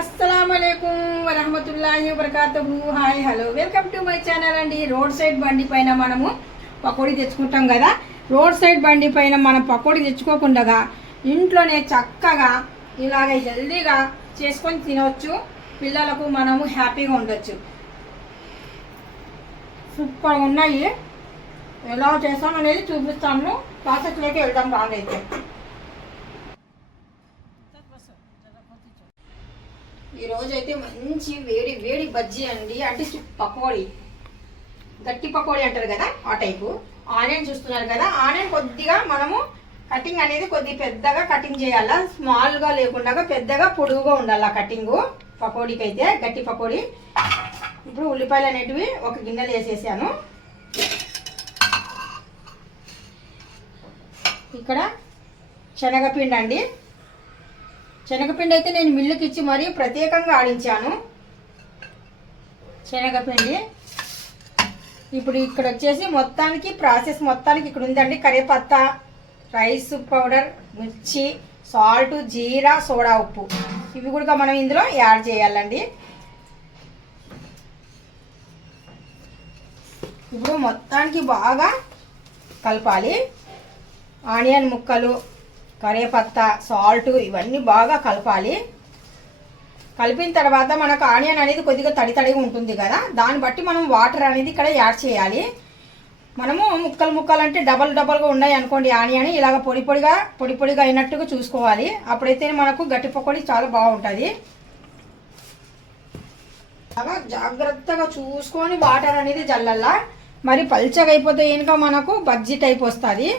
అస్సలం వరహమతుల్లాహి వబర్కాతుహు. Hi hello. Welcome to my channel అండి. రోడ్ సైడ్ బండి పైన మనము పకోడీ తెచ్చుకుంటాం కదా. రోడ్ సైడ్ బండి పైన మనం పకోడీ తెచ్చుకోకుండా ఇంట్లోనే చక్కగా ఇలాగ హెల్దీగా చేసుకొని తినవచ్చు పిల్లలకు మనము హ్యాపీగా ఉండొచ్చు. సూపర్ ఉన్నాయి. ఎలా చేస్తాం అనేది చూపిస్తాము ప్రాసెస్లోకి వెళ్దాం రాగైతే అయితే. ఈరోజు అయితే మంచి వేడి వేడి బజ్జీ అండి. అంటే పకోడీ. గట్టి పకోడీ అంటారు కదా ఆ టైపు. ఆనియన్ చూస్తున్నారు కదా. ఆనియన్ కొద్దిగా మనము కటింగ్ అనేది కొద్దిగా పెద్దగా కటింగ్ చేయాలా? స్మాల్గా లేకుండా పెద్దగా పొడుగుగా ఉండాలి కటింగ్? పకోడీకి అయితే గట్టి పకోడీ. ఇప్పుడు ఉల్లిపాయలు అనేటివి ఒక గిన్నెలు వేసేసాను. ఇక్కడ శనగపిండి అండి శనగపిండి అయితే నేను మిల్లుకి ఇచ్చి మరీ ప్రత్యేకంగా ఆడించాను. శనగపిండి. ఇప్పుడు ఇక్కడ వచ్చేసి మొత్తానికి ప్రాసెస్ మొత్తానికి ఇక్కడ ఉందండి. కరివేపత్త రైస్ పౌడర్ మిర్చి సాల్ట్ జీరా సోడా ఉప్పు. ఇవి కూడా మనం ఇందులో యాడ్ చేయాలండి. ఇప్పుడు మొత్తానికి బాగా కలపాలి. ఆనియన్ ముక్కలు కరివేపత్త సాల్ట్ ఇవన్నీ బాగా కలపాలి. కలిపిన తర్వాత మనకు ఆనియన్ అనేది కొద్దిగా తడి తడిగా ఉంటుంది కదా దాన్ని బట్టి మనం వాటర్ అనేది ఇక్కడ యాడ్ చేయాలి. మనము ముక్కలు ముక్కలు అంటే డబల్ డబల్గా ఉన్నాయి అనుకోండి ఆనియన్ ఇలాగ పొడి పొడిగా పొడి పొడిగా అయినట్టుగా చూసుకోవాలి. అప్పుడైతే మనకు గట్టి పకోడీ చాలా బాగుంటుంది. బాగా జాగ్రత్తగా చూసుకొని వాటర్ అనేది జల్లల్లా. మరి పల్చగా అయిపోతే ఇంకా మనకు బజ్జీ టైప్ వస్తుంది.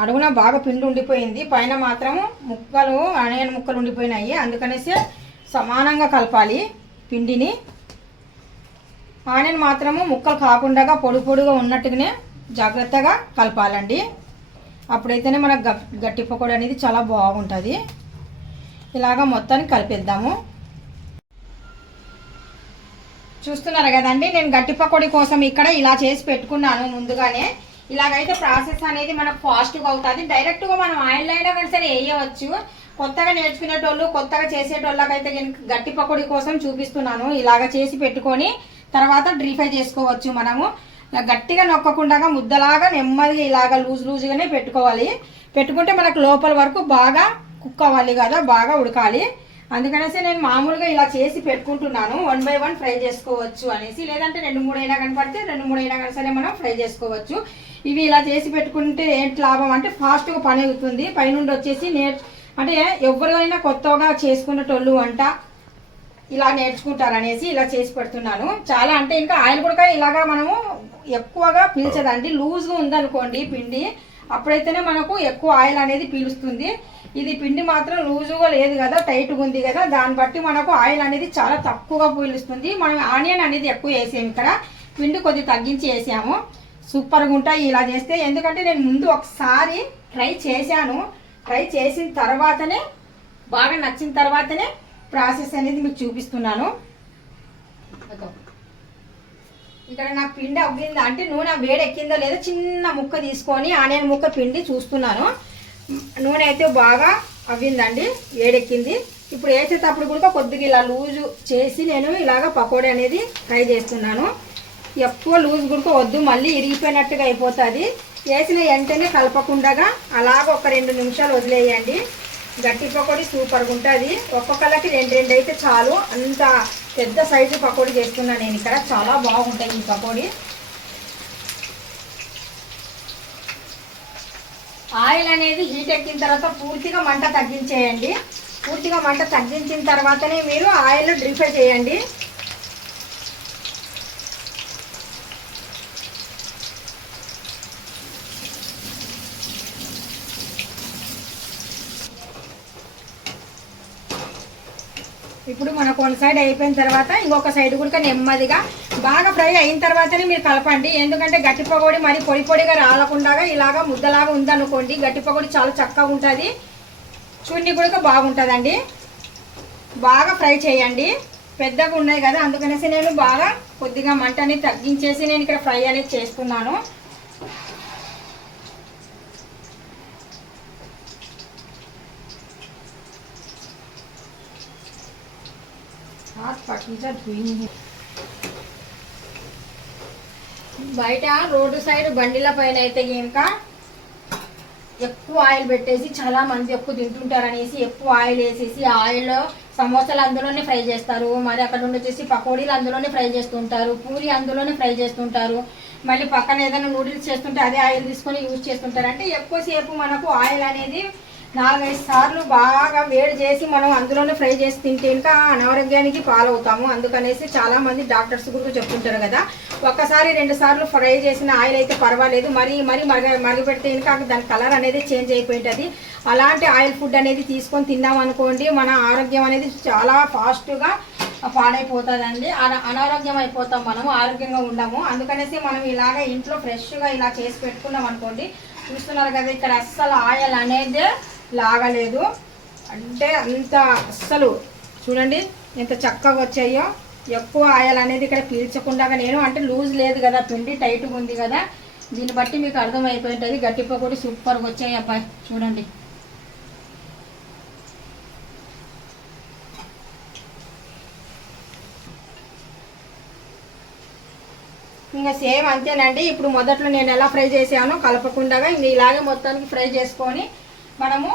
అడుగున బాగా పిండి ఉండిపోయింది. పైన మాత్రం ముక్కలు ఆనియన్ ముక్కలు ఉండిపోయినాయి. అందుకనేసి సమానంగా కలపాలి పిండిని. ఆనియన్ మాత్రము ముక్కలు కాకుండా పొడి పొడిగా ఉన్నట్టుగానే జాగ్రత్తగా కలపాలండి. అప్పుడైతేనే మన గట్టి పకోడీ అనేది చాలా బాగుంటుంది. ఇలాగ మొత్తాన్ని కలిపేద్దాము. చూస్తున్నారు కదండి నేను గట్టి పకోడీ కోసం ఇక్కడ ఇలా చేసి పెట్టుకున్నాను ముందుగానే. ఇలాగైతే ప్రాసెస్ అనేది మనకు ఫాస్ట్గా అవుతుంది. డైరెక్ట్గా మనం ఆయిల్ అయినా కానీ సరే వేయవచ్చు. కొత్తగా నేర్చుకునేటోళ్ళు కొత్తగా చేసేటోళ్ళకైతే గట్టి పకోడీ కోసం చూపిస్తున్నాను. ఇలాగ చేసి పెట్టుకొని తర్వాత డ్రీ ఫ్రై చేసుకోవచ్చు మనము. గట్టిగా నొక్కకుండా ముద్దలాగా నెమ్మదిగా ఇలాగ లూజ్ లూజ్గానే పెట్టుకోవాలి. పెట్టుకుంటే మనకు లోపల వరకు బాగా కుక్ అవ్వాలి కదా బాగా ఉడకాలి. అందుకనేసి నేను మామూలుగా ఇలా చేసి పెట్టుకుంటున్నాను. వన్ బై వన్ ఫ్రై చేసుకోవచ్చు అనేసి. లేదంటే రెండు మూడు అయినా కనపడితే రెండు మూడు అయినా కానీ సరే మనం ఫ్రై చేసుకోవచ్చు. ఇవి ఇలా చేసి పెట్టుకుంటే ఏంటి లాభం? అంటే ఫాస్ట్గా పని అవుతుంది. పైనుండి వచ్చేసి నేర్ అంటే ఎవరైనా కొత్తగా చేసుకునేటోళ్ళు వంట ఇలా నేర్చుకుంటారు అనేసి ఇలా చేసి పెడుతున్నాను. చాలా అంటే ఇంకా ఆయిల్ కూడా ఇలాగా మనము ఎక్కువగా పీల్చదండి. లూజ్గా ఉందనుకోండి పిండి అప్పుడైతేనే మనకు ఎక్కువ ఆయిల్ అనేది పీలుస్తుంది. ఇది పిండి మాత్రం లూజుగా లేదు కదా టైట్గా ఉంది కదా దాన్ని బట్టి మనకు ఆయిల్ అనేది చాలా తక్కువగా పీలుస్తుంది. మనం ఆనియన్ అనేది ఎక్కువ వేసాము ఇక్కడ. పిండి కొద్దిగా తగ్గించి వేసాము. సూపర్గా ఉంటాయి. ఇలా చేస్తే ఎందుకంటే నేను ముందు ఒకసారి ట్రై చేశాను. ట్రై చేసిన తర్వాతనే బాగా నచ్చిన తర్వాతనే ప్రాసెస్ అనేది మీకు చూపిస్తున్నాను. ఇక్కడ నా పిండి అవ్విందా అంటే నూనె వేడి ఎక్కిందో లేదో చిన్న ముక్క తీసుకొని ఆనియన్ ముక్క పిండి చూస్తున్నాను. నూనె అయితే బాగా అవ్విందండి వేడెక్కింది. ఇప్పుడు వేసేటప్పుడు కూడా కొద్దిగా ఇలా లూజు చేసి నేను ఇలాగ పకోడీ అనేది ఫ్రై చేస్తున్నాను. ఎక్కువ లూజ్ గుడక వద్దు మళ్ళీ ఇరిగిపోయినట్టుగా అయిపోతుంది. వేసిన వెంటనే కలపకుండా అలాగ ఒక రెండు నిమిషాలు వదిలేయండి. గట్టి పకోడీ సూపర్గా ఉంటుంది. ఒక్కొక్కళ్ళకి రెండు రెండు అయితే చాలు. అంత పెద్ద సైజు పకోడీ చేస్తున్నా నేను ఇక్కడ. చాలా బాగుంటుంది ఈ పకోడీ. ఆయిల్ అనేది హీట్ ఎక్కిన తర్వాత పూర్తిగా మంట తగ్గించేయండి. పూర్తిగా మంట తగ్గించిన తర్వాతనే మీరు ఆయిల్ డ్రిఫై చేయండి. ఇప్పుడు మనకు వన్ సైడ్ అయిపోయిన తర్వాత ఇంకొక సైడ్ కూడా నెమ్మదిగా బాగా ఫ్రై అయిన తర్వాతనే మీరు కలపండి. ఎందుకంటే గట్టి పకోడి మరి పొడి పొడిగా రాలకుండా ఇలాగా ముద్దలాగా ఉందనుకోండి గట్టి పకోడీ చాలా చక్కగా ఉంటుంది. చున్నీ కూడా బాగుంటుందండి. బాగా ఫ్రై చేయండి. పెద్దగా ఉన్నాయి కదా అందుకనేసి నేను బాగా కొద్దిగా మంట అనేది తగ్గించేసి నేను ఇక్కడ ఫ్రై అనేది చేసుకున్నాను हाथ పట్టించా బయట రోడ్డు సైడ్ బండిల పైన అయితే ఇంకా ఎక్కువ ఆయిల్ పెట్టేసి చాలా మంది ఎక్కువ తింటుంటారు అనేసి ఎక్కువ ఆయిల్ వేసేసి ఆయిల్ సమోసాలు అందులోనే ఫ్రై చేస్తారు। మరి అక్కడ నుండి వచ్చేసి పకోడీలు అందులోనే ఫ్రై చేస్తుంటారు పూరి అందులోనే ఫ్రై చేస్తుంటారు. మళ్ళీ పక్కన ఏదైనా నూడిల్స్ చేస్తుంటే అదే ఆయిల్ తీసుకొని యూజ్ చేస్తుంటారు. అంటే ఎక్కువసేపు మనకు ఆయిల్ అనేది నాలుగైదు సార్లు బాగా వేడి చేసి మనం అందులోనే ఫ్రై చేసి తింటే ఇంకా అనారోగ్యానికి పాలవుతాము. అందుకనేసి చాలా మంది డాక్టర్స్ కూడా చెప్తుంటారు కదా. ఒక్కసారి రెండు సార్లు ఫ్రై చేసిన ఆయిల్ అయితే పర్వాలేదు. మరి మరి మరగ మరగపెడితే ఇంకా దాని కలర్ అనేది చేంజ్ అయిపోయింటుంది అలాంటి ఆయిల్ ఫుడ్ అనేది తీసుకొని తిన్నాం అనుకోండి మన ఆరోగ్యం అనేది చాలా ఫాస్ట్గా పాడైపోతుందండి. అన- అనారోగ్యం అయిపోతాం మనము ఆరోగ్యంగా ఉండము. అందుకనేసి మనం ఇలాగ ఇంట్లో ఫ్రెష్గా ఇలా చేసి పెట్టుకున్నాం అనుకోండి చూస్తున్నారు కదా ఇక్కడ అస్సలు ఆయిల్ అనేది లాగలేదు. అంటే అంత అస్సలు చూడండి ఎంత చక్కగా వచ్చాయో. ఎక్కువ ఆయిల్ అనేది ఇక్కడ పీల్చకుండా నేను అంటే లూజ్ లేదు కదా పిండి టైట్గా ఉంది కదా. దీన్ని బట్టి మీకు అర్థమైపోయి ఉంటుంది గట్టిపకూడి సూపర్గా వచ్చాయి అబ్బాయి చూడండి. ఇంకా సేమ్ అంతేనండి. ఇప్పుడు మొదట్లో నేను ఎలా ఫ్రై చేసానో కలపకుండా ఇంక ఇలాగే మొత్తానికి ఫ్రై చేసుకొని మనము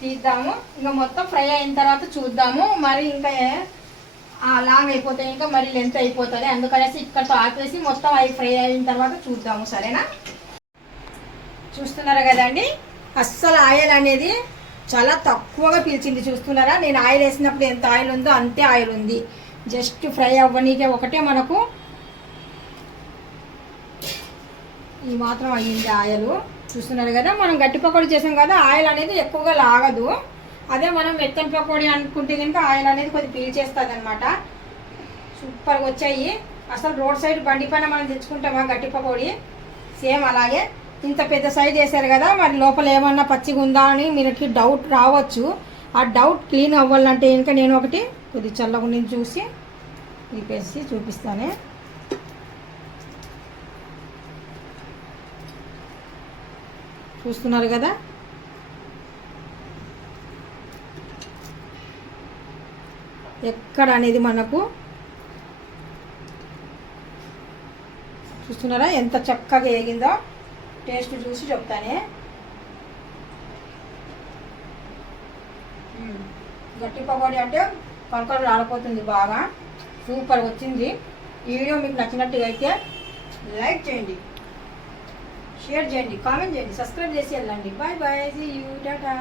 తీద్దాము. ఇంకా మొత్తం ఫ్రై అయిన తర్వాత చూద్దాము. మరి ఇంకా లాంగ్ అయిపోతే ఇంకా మరి లెంత్ అయిపోతుంది. అందుకనేసి ఇక్కడతో ఆపేసి మొత్తం అవి ఫ్రై అయిన తర్వాత చూద్దాము. సరేనా? చూస్తున్నారా కదండి? అస్సలు ఆయిల్ అనేది చాలా తక్కువగా పీల్చింది చూస్తున్నారా? నేను ఆయిల్ వేసినప్పుడు ఎంత ఆయిల్ ఉందో అంతే ఆయిల్ ఉంది. జస్ట్ ఫ్రై అవ్వనీకే ఒకటే మనకు ఈ మాత్రం అయ్యింది ఆయిల్. చూస్తున్నారు కదా మనం గట్టి పకోడీ చేసాం కదా ఆయిల్ అనేది ఎక్కువగా లాగదు. అదే మనం మెత్తని పకోడీ అనుకుంటే కనుక ఆయిల్ అనేది కొద్దిగా పీల్చేస్తుంది అనమాట సూపర్గా వచ్చాయి. అసలు రోడ్ సైడ్ బండి పైన మనం తెచ్చుకుంటామా గట్టి పకోడీ? సేమ్ అలాగే. ఇంత పెద్ద సైజ్ చేశారు కదా మరి లోపల ఏమన్నా పచ్చిగా ఉందా అని మీకు డౌట్ రావచ్చు. ఆ డౌట్ క్లీన్ అవ్వాలంటే ఇంకా నేను ఒకటి కొద్ది చల్లగా నేను చూసి తీపేసి చూపిస్తానే. చూస్తున్నారు కదా? ఎక్కడ అనేది మనకు చూస్తున్నారా? ఎంత చక్కగా వేగిందో? టేస్ట్ చూసి చెప్తానే. గట్టి పకోడీ అంటే కనకలు ఆడిపోతుంది బాగా. సూపర్ వచ్చింది. ఈ వీడియో మీకు నచ్చినట్టుగా అయితే లైక్ చేయండి. షేర్ చేయండి కామెంట్ చేయండి సబ్స్క్రైబ్ చేసి వెళ్ళండి. Bye bye see you Tata.